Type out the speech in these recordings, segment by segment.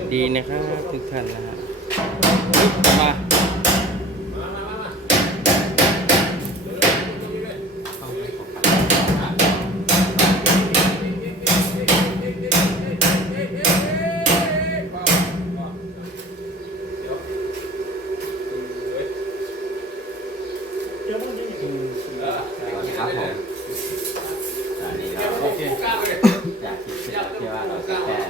ัสดีนะครับทุกท่านนะฮะ มามครับผมอันนี้คราบโอเคอยากคิดเชื่อว่าเราแค่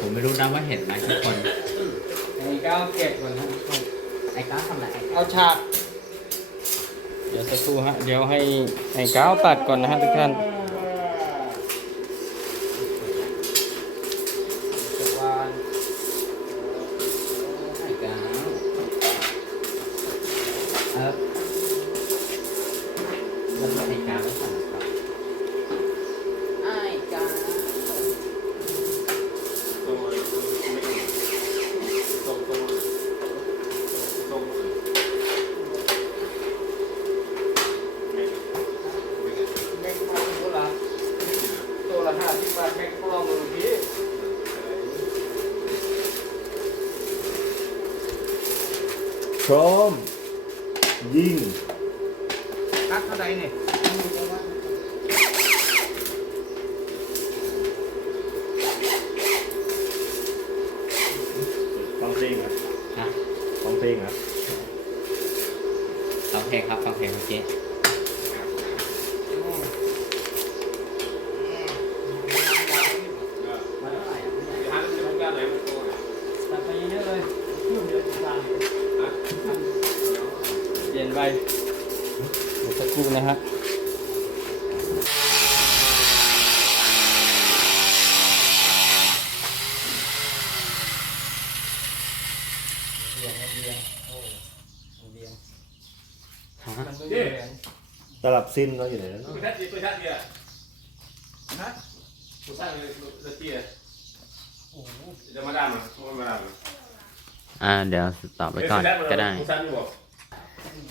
ผมไม่รู้นะว่าเห็นไหมทุกคนไอ้ก้าวเก็บก่อนนะไอ้ก้าวทำอะไรเอาฉาก เดี๋ยวสักครู่ฮะเดี๋ยวให้ไอ้ก้าวตัดก่อนนะฮะทุกท่าน chrome zin tắt ở đây nè phong hả hả phong hả phong tiên hả phong tiên Thank you. เปลี่ยนไปเดี๋ยวสักครู่นะฮะตลับสิ้นเราอยู่ไหนแล้วเนาะคุณท่านเดียนะคุณท่านเดียตี้ยหจะมาดามหรือไมมาดาม่าเดี๋ยวตอบไปก่อนก็ได้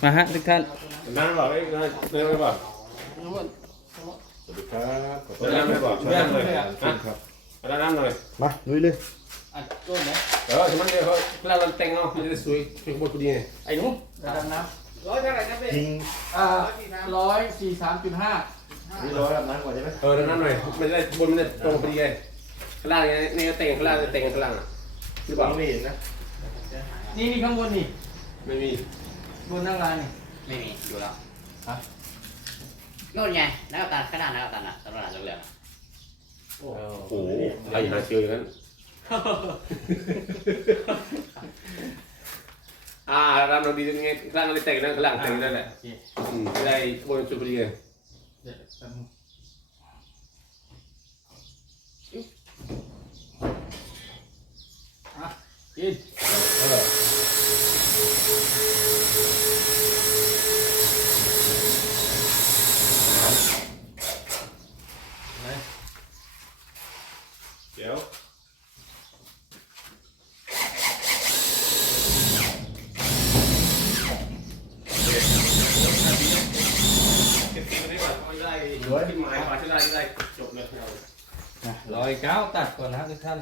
มาฮะทุกท่านนั่งไปนั่งไปบ่มาลุยเลยเออมัคนเลยเต็งเนาะสวยสวยหมดพอดีไงไอ้นุ่มร้อยเท่าไหร่จะเป็นอ่าร้อยสี่สามจุดห้าร้อยแบบนั้นกว่าใช่ไหมเออระดับหน่อยไม่ได้บนไม่ได้ตรงพอดีไงข้างล่างไงเนี่ยเต็งข้างล่างจะเต็งข้างล่างหรือเปล่าไม่เห็นนะนี่มีข้างบนนี่ ไม่มี บนหน้าร้านนี่ ไม่มี อยู่แล้วฮะนู่นไงนักการขนาดนักการนะตำราเหลือโอ้โหไอ้หาเชียวอย่างนั้น อ่ารำนอาดีตังไงครัางนาดีแต่งนั่นข้งลังแต่งนั่นแหละได้บนจุดบริเวณ Để không rồi, pues, đi mài vào trên đây, đây, chụp được rồi. Rồi, cáo tạch quần áo cái thân.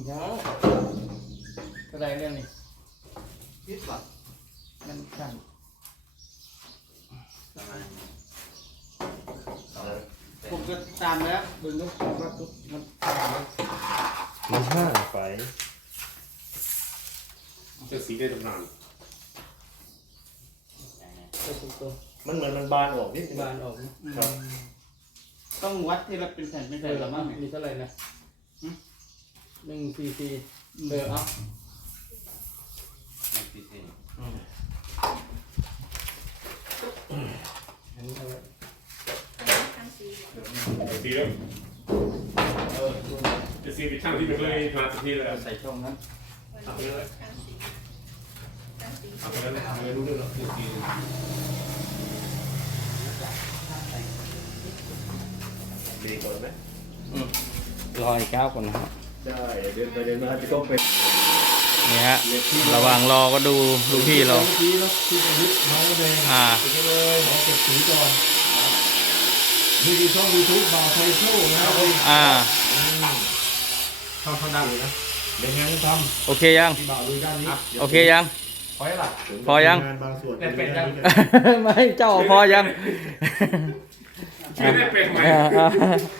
ี่ช้าก็ได้เรื่องนี้พิษบัตมันกันผมจะตามแล้วบึงต้องตามแล้วทุกมันตามแล้วมันห้าไปจะสีได้ตำนานมันเหมือนมันบานออกนิดนึงบานออกครับต้องวัดที่เราเป็นแผ่นเป็นแผ่นหรือมั้งมีเท่าไหร่นะหนึ่งซีซีเบอร์วครับหนึ่งซีซีอันนี้เท่าไหร่ซีแล้วจะซีไปช่างที่มันเลยมาสักทีแล้วใส่ช่องนั้นทำเลยทำเลยทำเลยรู้เรื่องแล้วซีซีดีกว่าไหมลอยแก้วคนนะครับเนี่ยฮะ ระหว่างรอก็ดูลูกพี่เราอ่าดีดีช่องดีทุกบ่าวไทยสู้นะครับอ่าทำทำดังเลยนะเดี๋ยวงั้นทำโอเคยังโอเคยัง พอยังพอยังบางสเป็นยังไม่เจ้าพอยังไม่เป็นไหม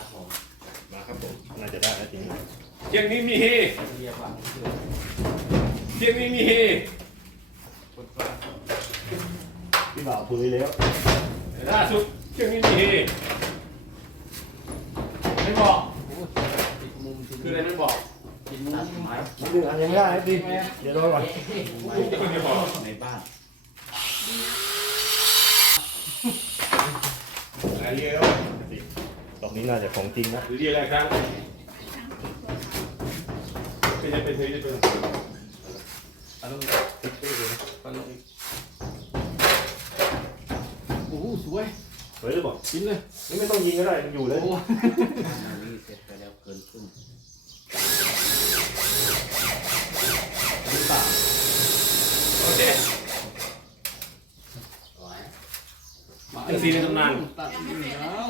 ครับผมน่าจะได้จริงเทียงนี้มีเฮเทียงนี้มีเฮพี่บ่าวพื้นแล้วได้สุดเทียงนี้มีเฮไม่บอกคืออะไรไม่บอกมันดึงอันยังง่ายดิเดี๋ยวรอก่อนในบ้านนี่น่าจะของจริงนะเรืียกอะไรครับเป็นยังเป็นเธอเป็นอันนี้เป็นอันนี้โอ้สวยสวยหรือเปล่ายิงเลยนี่ไม่ต้องยิงก็ได้ มันอยู่เลยนี่เสร็จแล้วเกินขึ้น โอเคไอซีในตำนานตัดไปแล้ว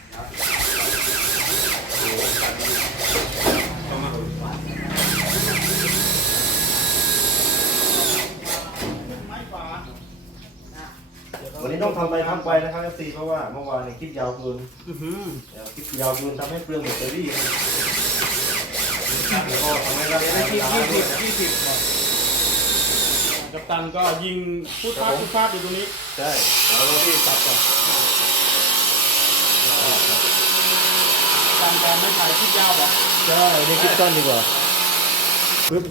ต้องทำไปทำไปนะครับเอฟซีเพราะว่าเมื่อวานเนี่ยคลิปยาวเกินคลิปยาวเกินทำให้เปลืองแบตเตอรี่แล้วก็ทำให้ได้ยี่สิบยี่สิบกับตันก็ยิงพุดพลาพุดพลาอยู่ตรงนี้ใช่เราที่ตัดก่อนตันตานไม่ถ่ายคลิปยาวหรอใช่ในคลิปต้นดีกว่า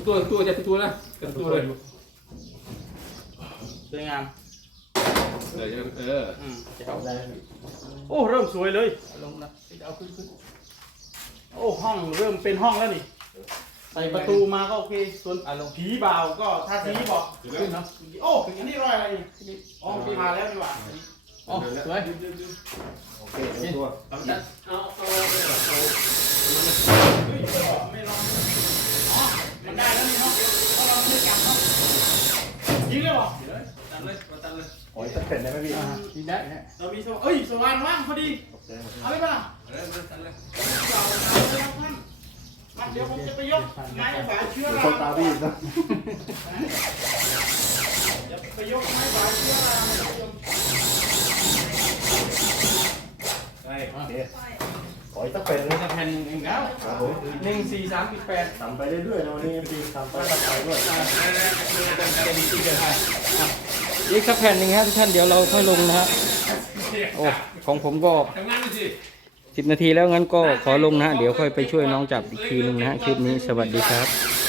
ตัว ตัวจะตัวนะกันตัวเลยเป็นไงโอ้เริ่มสวยเลยลงนะจะเอาขึ้นขึ้นโอ้ห้องเริ่มเป็นห้องแล้วนี่ ใส่ประตูมาก็โอเค ส่วนผีบ่าวก็ท่าทีบอกขึ้นนะโอ้อันนี้รอยอะไรนี่อ๋อมาแล้วดีกว่าโอ้สวยโอเคตัวตัวเอา เอายิงเลยบอโอ้ยสเปนได้ไหมพี่มีแน่เนี่ยเรามีสว่านเอ้ย สว่านว่างพอดี เอาไปป่ะเดี๋ยวผมจะไปยกไม้ฝาเชื่อราคนาะไปยกไม้ฝาเชื่อราคนขอยตะเป็นเลยตะแผ่นเองแล้วหนึ่งสี่สามสิบแปดทำไปเรื่อยๆนะวันนี้ทำไปตัดไปด้วยเป็นสี่เดือนใอีกสักแผ่นหนึ่งฮะทุกท่าน เดี๋ยวเราค่อยลงนะฮะโอ้ ของผมก็สิบนาทีแล้วงั้นก็ขอลงนะฮะเดี๋ยวค่อยไปช่วยน้องจับอีกทีหนึ่งนะฮะคลิปนี้สวัสดีครับ